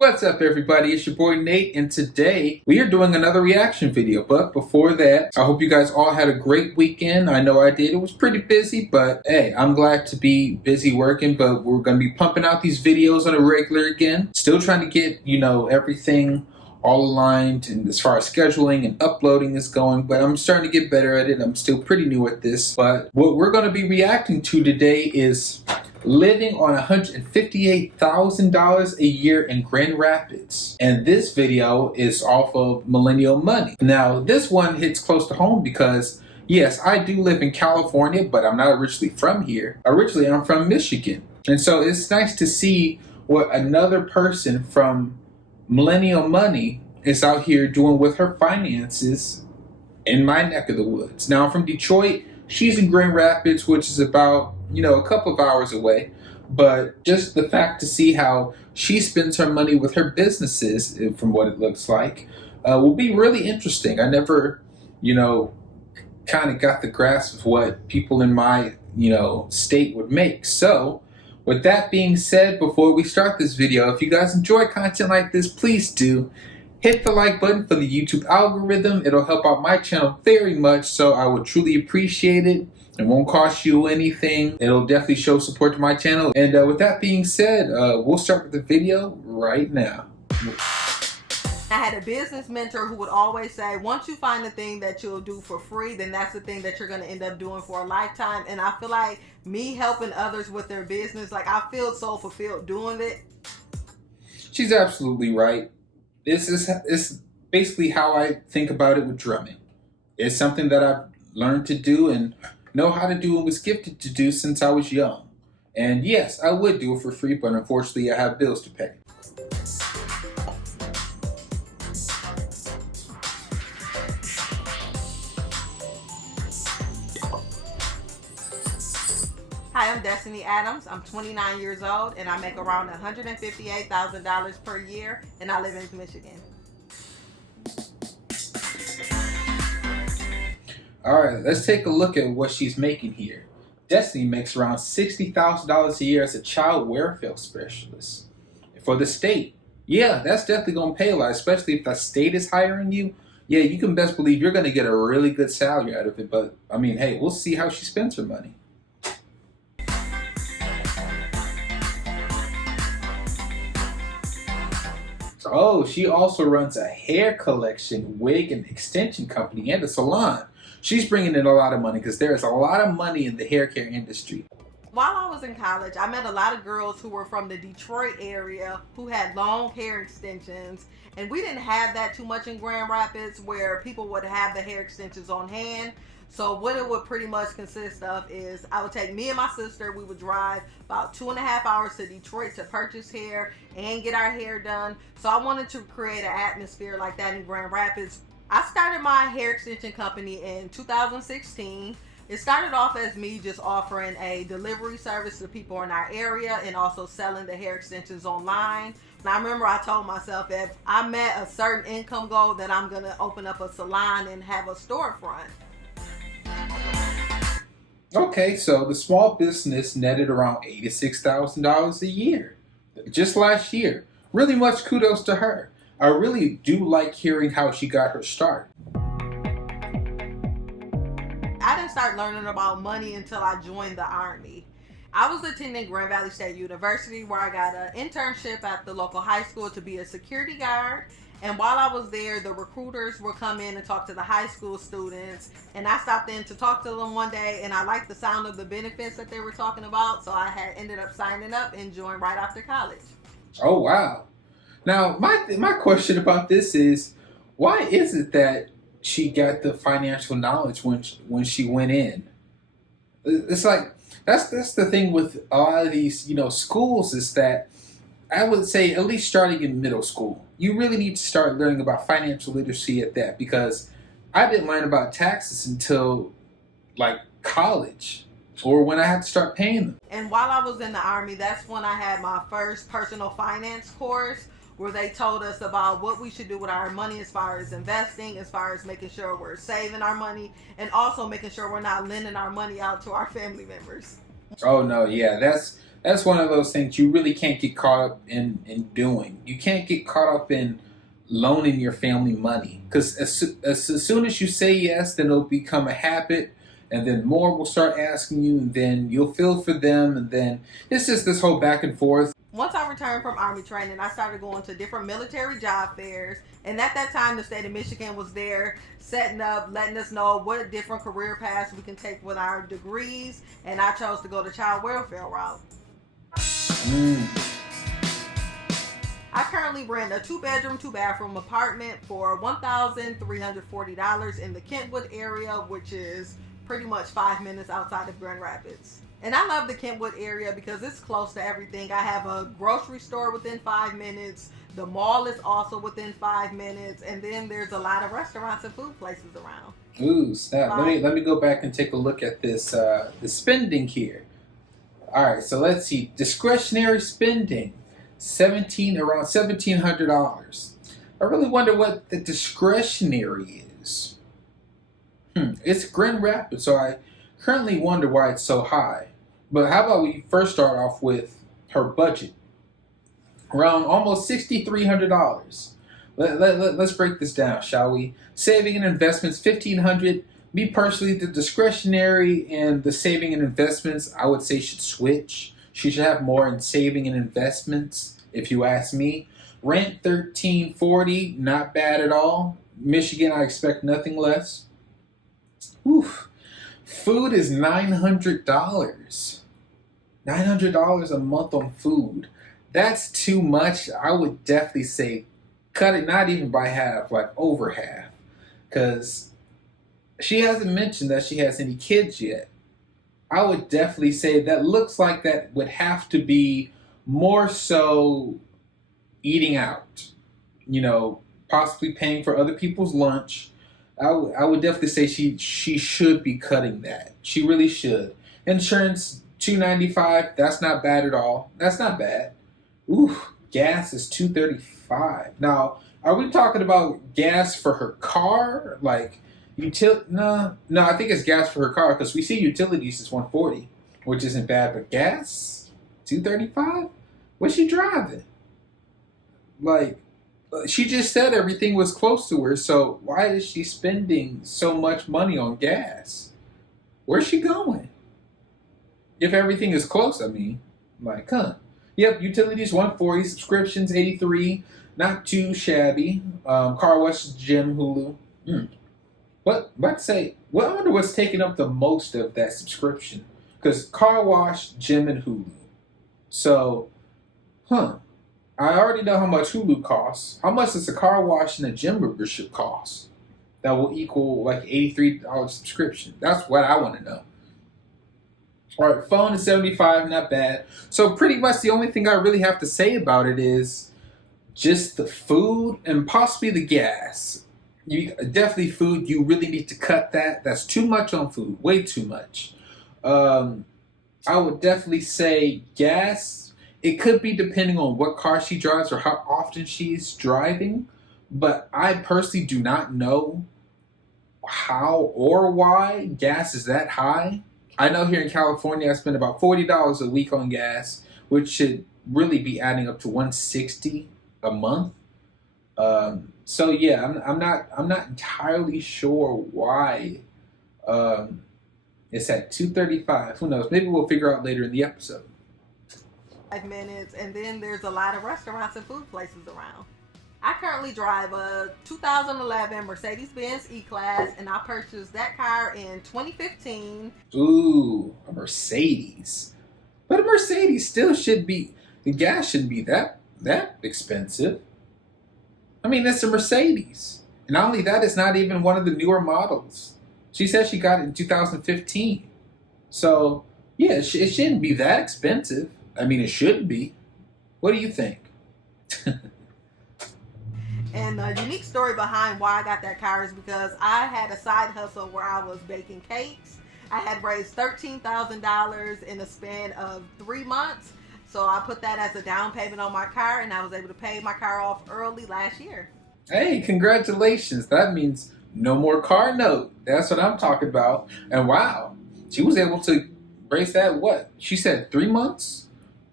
What's up, everybody? It's your boy Nate, and today we are doing another reaction video. But before that, I hope you guys all had a great weekend. I know I did. It was pretty busy, but hey, I'm glad to be busy working. But we're going to be pumping out these videos on a regular again. Still trying to get, everything all aligned and as far as scheduling and uploading is going, but I'm starting to get better at it. I'm still pretty new at this. But what we're going to be reacting to today is living on $158,000 a year in Grand Rapids. And this video is off of Millennial Money. Now, this one hits close to home because, yes, I do live in California, but I'm not originally from here. Originally, I'm from Michigan. And so it's nice to see what another person from Millennial Money is out here doing with her finances in my neck of the woods. Now, I'm from Detroit. She's in Grand Rapids, which is about, a couple of hours away. But just the fact to see how she spends her money with her businesses, from what it looks like, will be really interesting. I never, kind of got the grasp of what people in my, state would make. So, with that being said, before we start this video, if you guys enjoy content like this, please do hit the like button for the YouTube algorithm. It'll help out my channel very much, so I would truly appreciate it. It won't cost you anything. It'll definitely show support to my channel. And with that being said, we'll start with the video right now. I had a business mentor who would always say, once you find the thing that you'll do for free, then that's the thing that you're going to end up doing for a lifetime. And I feel like me helping others with their business, like I feel so fulfilled doing it. She's absolutely right. This is basically how I think about it with drumming. It's something that I've learned to do and know how to do and was gifted to do since I was young. And yes, I would do it for free, but unfortunately I have bills to pay. Hi, I'm Destiny Adams. I'm 29 years old and I make around $158,000 per year and I live in Michigan. Alright, let's take a look at what she's making here. Destiny makes around $60,000 a year as a child welfare specialist for the state. Yeah, that's definitely going to pay a lot, especially if the state is hiring you. Yeah, you can best believe you're going to get a really good salary out of it. But, I mean, hey, we'll see how she spends her money. Oh, she also runs a hair collection, wig, and extension company and a salon. She's bringing in a lot of money because there is a lot of money in the hair care industry. While I was in college, I met a lot of girls who were from the Detroit area who had long hair extensions. And we didn't have that too much in Grand Rapids where people would have the hair extensions on hand. So what it would pretty much consist of is I would take me and my sister, we would drive about 2.5 hours to Detroit to purchase hair and get our hair done. So I wanted to create an atmosphere like that in Grand Rapids. I started my hair extension company in 2016. It started off as me just offering a delivery service to people in our area and also selling the hair extensions online. And I remember I told myself if I met a certain income goal, then I'm going to open up a salon and have a storefront. Okay, so the small business netted around $86,000 a year just last year. Really much kudos to her. I really do like hearing how she got her start. I didn't start learning about money until I joined the Army. I was attending Grand Valley State University where I got an internship at the local high school to be a security guard. And while I was there, the recruiters would come in and talk to the high school students. And I stopped in to talk to them one day and I liked the sound of the benefits that they were talking about. So I had ended up signing up and joined right after college. Oh, wow. Now, my question about this is, why is it that she got the financial knowledge when she went in? It's like, that's the thing with a lot of these, schools is that I would say at least starting in middle school, you really need to start learning about financial literacy at that, because I didn't learn about taxes until like college or when I had to start paying them. And while I was in the Army, that's when I had my first personal finance course where they told us about what we should do with our money as far as investing, as far as making sure we're saving our money, and also making sure we're not lending our money out to our family members. Oh no, yeah, That's one of those things you really can't get caught up in doing. You can't get caught up in loaning your family money, because as soon as you say yes, then it'll become a habit, and then more will start asking you, and then you'll feel for them, and then it's just this whole back and forth. Once I returned from Army training, I started going to different military job fairs. And at that time, the state of Michigan was there setting up, letting us know what different career paths we can take with our degrees. And I chose to go the child welfare route. I currently rent a 2-bedroom, 2-bathroom apartment for $1,340 in the Kentwood area, which is pretty much 5 minutes outside of Grand Rapids. And I love the Kentwood area because it's close to everything. I have a grocery store within 5 minutes. The mall is also within 5 minutes. And then there's a lot of restaurants and food places around. Ooh, snap. Let me go back and take a look at this the spending here. All right, so let's see. Discretionary spending, around $1,700. I really wonder what the discretionary is. It's Grand Rapids, so I currently wonder why it's so high. But how about we first start off with her budget? Around almost $6,300. Let's break this down, shall we? Saving and investments, $1,500. Me personally, the discretionary and the saving and investments, I would say should switch. She should have more in saving and investments, if you ask me. Rent, $1,340, not bad at all. Michigan, I expect nothing less. Oof. Food is $900. $900 a month on food. That's too much. I would definitely say cut it, not even by half, like over half. Because she hasn't mentioned that she has any kids yet. I would definitely say that looks like that would have to be more so eating out. You know, possibly paying for other people's lunch. I would definitely say she should be cutting that. She really should. Insurance, $295. That's not bad at all. That's not bad. Ooh, gas is $235. Now, are we talking about gas for her car? Like no, I think it's gas for her car, because we see utilities is $140, which isn't bad, but gas $235. What's she driving? Like, she just said everything was close to her, so why is she spending so much money on gas? Where's she going? If everything is close, I mean. Like, Yep, utilities $140, subscriptions $83, not too shabby. Car wash, gym, Hulu. But let's say, I wonder what's taking up the most of that subscription. Because car wash, gym, and Hulu. So, I already know how much Hulu costs. How much does a car wash and a gym membership cost? That will equal like $83 subscription. That's what I want to know. All right, phone is $75, not bad. So pretty much the only thing I really have to say about it is just the food and possibly the gas. Definitely food, you really need to cut that. That's too much on food, way too much. I would definitely say gas. It could be depending on what car she drives or how often she's driving, but I personally do not know how or why gas is that high. I know here in California I spend about $40 a week on gas, which should really be adding up to $160 a month. So yeah, I'm not entirely sure why it's at $235. Who knows? Maybe we'll figure out later in the episode. 5 minutes, and then there's a lot of restaurants and food places around. I currently drive a 2011 Mercedes-Benz E-Class, and I purchased that car in 2015. Ooh, a Mercedes. But a Mercedes still should be, the gas shouldn't be that expensive. I mean, it's a Mercedes. And not only that, it's not even one of the newer models. She said she got it in 2015. So, yeah, it shouldn't be that expensive. I mean, it should be. What do you think? And the unique story behind why I got that car is because I had a side hustle where I was baking cakes. I had raised $13,000 in a span of 3 months. So I put that as a down payment on my car, and I was able to pay my car off early last year. Hey, congratulations. That means no more car note. That's what I'm talking about. And wow, she was able to raise that, what? She said 3 months?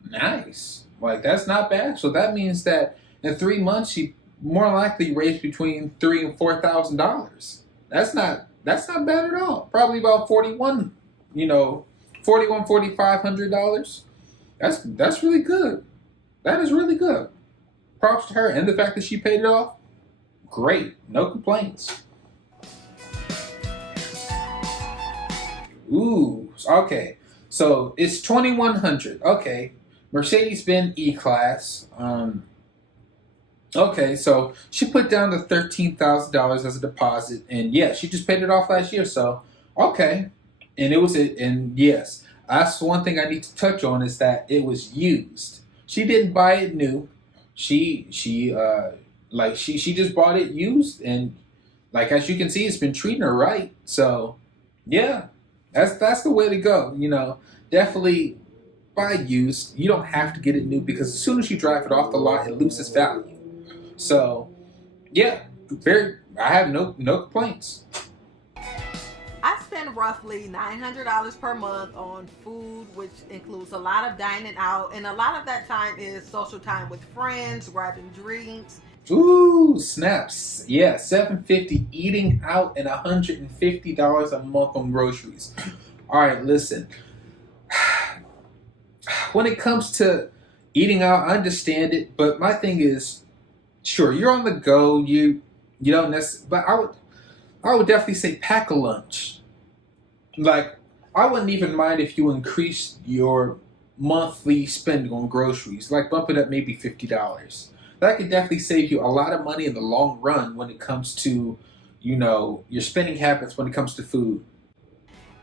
Nice. Like, that's not bad. So that means that in 3 months she more likely raised between $3,000 and $4,000. That's not bad at all. Probably about 41, you know, 41, $4,500. That's really good. That is really good. Props to her. And the fact that she paid it off, great. No complaints. Ooh, okay. So it's 2,100. Okay. Mercedes-Benz E-Class. Okay, so she put down the $13,000 as a deposit, and yeah, she just paid it off last year. So okay, and it was it. And yes, that's one thing I need to touch on is that it was used. She didn't buy it new. She just bought it used, and like as you can see, it's been treating her right. So yeah, that's the way to go. Definitely buy used. You don't have to get it new because as soon as you drive it off the lot, it loses value. So, yeah, I have no complaints. I spend roughly $900 per month on food, which includes a lot of dining out, and a lot of that time is social time with friends, grabbing drinks. Ooh, snaps. Yeah, $750 eating out and $150 a month on groceries. All right, listen. When it comes to eating out, I understand it, but my thing is, sure, you're on the go. You don't necessarily, but I would definitely say pack a lunch. Like, I wouldn't even mind if you increased your monthly spending on groceries, like bump it up maybe $50. That could definitely save you a lot of money in the long run when it comes to, your spending habits when it comes to food.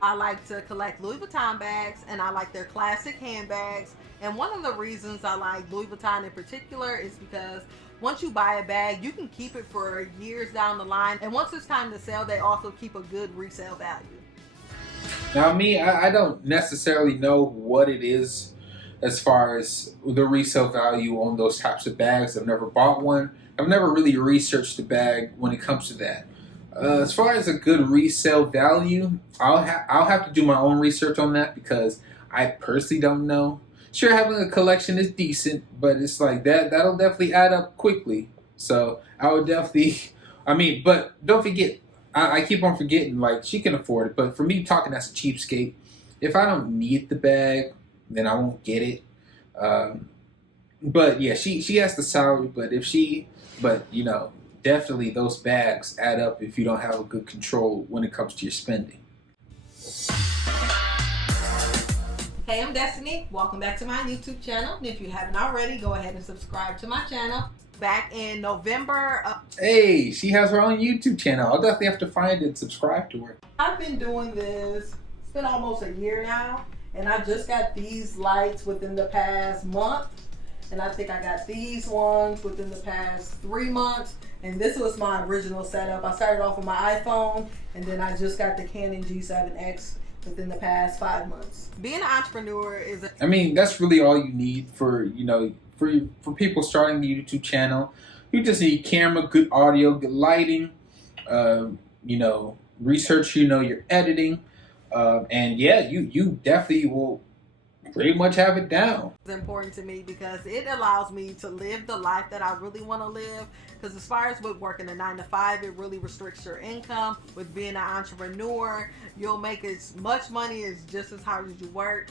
I like to collect Louis Vuitton bags, and I like their classic handbags. And one of the reasons I like Louis Vuitton in particular is because once you buy a bag, you can keep it for years down the line. And once it's time to sell, they also keep a good resale value. Now, me, I don't necessarily know what it is as far as the resale value on those types of bags. I've never bought one. I've never really researched the bag when it comes to that. As far as a good resale value, I'll have to do my own research on that because I personally don't know. Sure, having a collection is decent, but it's like that'll definitely add up quickly. So I would definitely, but don't forget, I keep on forgetting, like, she can afford it. But for me, talking as a cheapskate, if I don't need the bag, then I won't get it. But yeah, she has the salary, but definitely those bags add up if you don't have a good control when it comes to your spending. Hey, I'm Destiny. Welcome back to my YouTube channel. And if you haven't already, go ahead and subscribe to my channel. Back in November, Hey, she has her own YouTube channel. I'll definitely have to find it and subscribe to her. I've been doing this, it's been almost a year now, and I just got these lights within the past month. And I think I got these ones within the past 3 months. And this was my original setup. I started off with my iPhone, and then I just got the Canon G7X within the past 5 months. Being an entrepreneur is that's really all you need for people starting the YouTube channel. You just need camera, good audio, good lighting, research, your editing, and yeah, you definitely will pretty much have it down. It's important to me because it allows me to live the life that I really want to live. Because as far as with working a 9-to-5, it really restricts your income. With being an entrepreneur, you'll make as much money as just as hard as you work.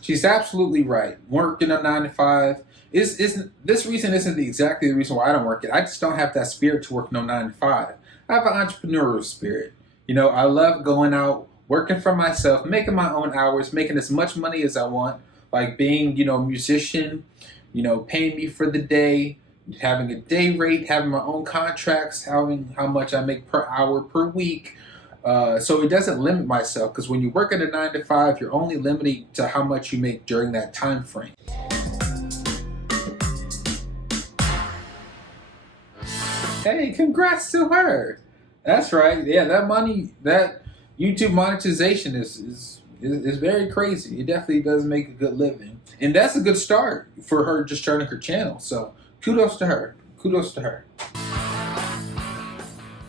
She's absolutely right. Working a 9-to-5 this reason isn't exactly the reason why I don't work it. I just don't have that spirit to work no 9-to-5. I have an entrepreneurial spirit. I love going out, working for myself, making my own hours, making as much money as I want, like being, a musician, paying me for the day, having a day rate, having my own contracts, having how much I make per hour per week. So it doesn't limit myself because when you work at a 9-to-5, you're only limited to how much you make during that time frame. Hey, congrats to her. That's right. Yeah, that money, that YouTube monetization is very crazy. It definitely does make a good living. And that's a good start for her just starting her channel. So kudos to her. Kudos to her.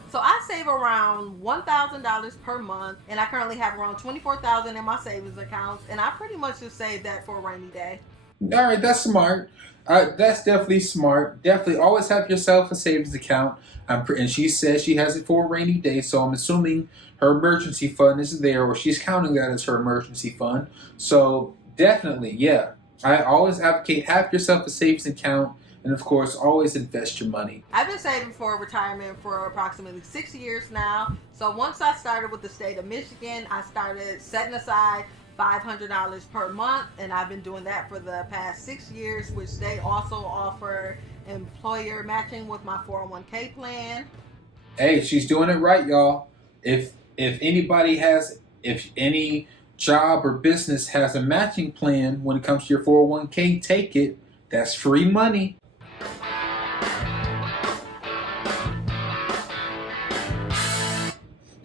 So I save around $1,000 per month, and I currently have around $24,000 in my savings accounts, and I pretty much just save that for a rainy day. All right, that's smart. That's definitely smart. Definitely always have yourself a savings account. And she says she has it for a rainy day, so I'm assuming her emergency fund is there, or she's counting that as her emergency fund. So definitely, yeah. I always advocate have yourself a savings account, and of course, always invest your money. I've been saving for retirement for approximately 6 years now. So once I started with the state of Michigan, I started setting aside $500 per month, and I've been doing that for the past 6 years, which they also offer employer matching with my 401k plan. Hey, she's doing it right, y'all. If any job or business has a matching plan when it comes to your 401k, take it. That's free money.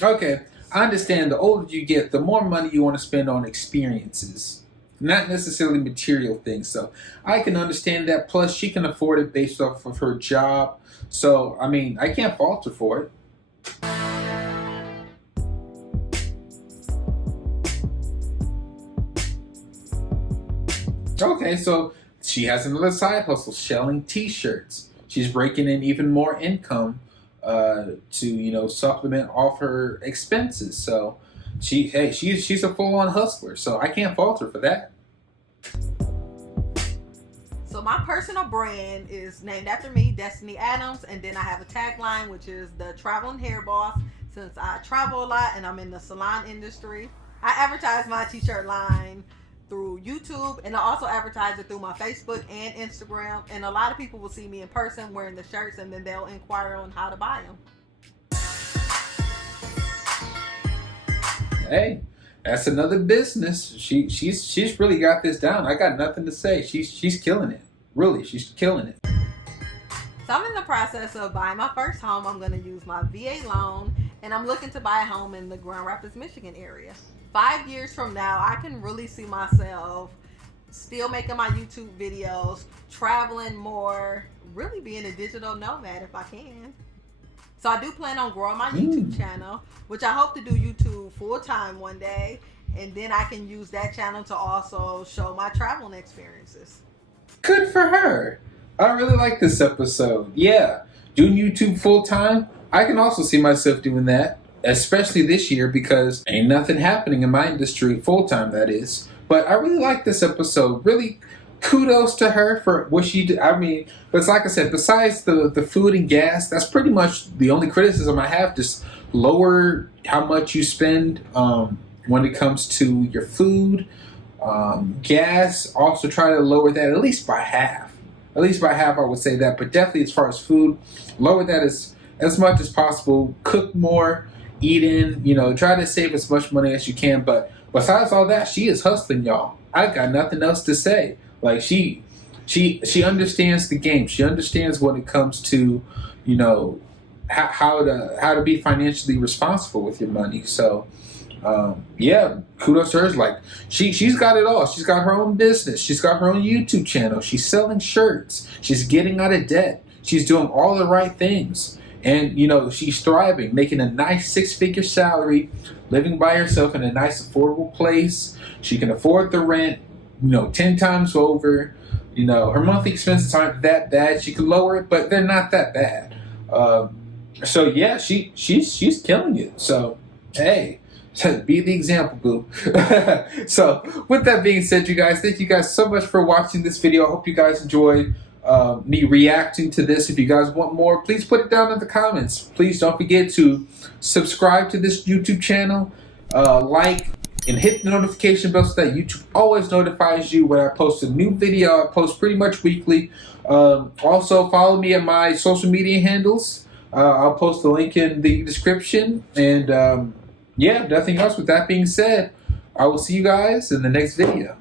Okay, I understand the older you get, the more money you want to spend on experiences, not necessarily material things. So I can understand that. Plus, she can afford it based off of her job. So, I mean, I can't fault her for it. Okay, so she has another side hustle selling T-shirts. She's breaking in even more income to supplement off her expenses. So she's a full on hustler. So I can't fault her for that. So my personal brand is named after me, Destiny Adams, and then I have a tagline which is the traveling hair boss. Since I travel a lot and I'm in the salon industry, I advertise my t-shirt line through YouTube, and I also advertise it through my Facebook and Instagram, and a lot of people will see me in person wearing the shirts, and then they'll inquire on how to buy them. Hey, that's another business. She's really got this down. I got nothing to say. She's killing it. Really, she's killing it. So I'm in the process of buying my first home. I'm going to use my VA loan, and I'm looking to buy a home in the Grand Rapids, Michigan area. 5 years from now, I can really see myself still making my YouTube videos, traveling more, really being a digital nomad if I can. So I do plan on growing my YouTube channel, which I hope to do YouTube full time one day, and then I can use that channel to also show my traveling experiences. Good for her. I really like this episode. Yeah, doing YouTube full time. I can also see myself doing that, especially this year because ain't nothing happening in my industry full time, that is. But I really like this episode. Really kudos to her for what she did. I mean, but like I said, besides the food and gas, that's pretty much the only criticism I have. Just lower how much you spend when it comes to your food, gas. Also try to lower that at least by half. At least by half, I would say that. But definitely as far as food, lower that as much as possible. Cook more. Eat in, try to save as much money as you can. But besides all that, she is hustling, y'all. I got nothing else to say. Like she understands the game. She understands when it comes to, how to be financially responsible with your money. So, yeah, kudos to her. Like she's got it all. She's got her own business. She's got her own YouTube channel. She's selling shirts. She's getting out of debt. She's doing all the right things. And, she's thriving, making a nice 6-figure salary, living by herself in a nice, affordable place. She can afford the rent, 10 times over. Her monthly expenses aren't that bad. She can lower it, but they're not that bad. So, yeah, she's killing it. So, hey, be the example, boo. So, with that being said, you guys, thank you guys so much for watching this video. I hope you guys enjoyed me reacting to this. If you guys want more, please put it down in the comments. Please don't forget to subscribe to this YouTube channel, like, and hit the notification bell so that YouTube always notifies you when I post a new video. I post pretty much weekly. Also, follow me at my social media handles. I'll post the link in the description. And yeah, nothing else. With that being said, I will see you guys in the next video.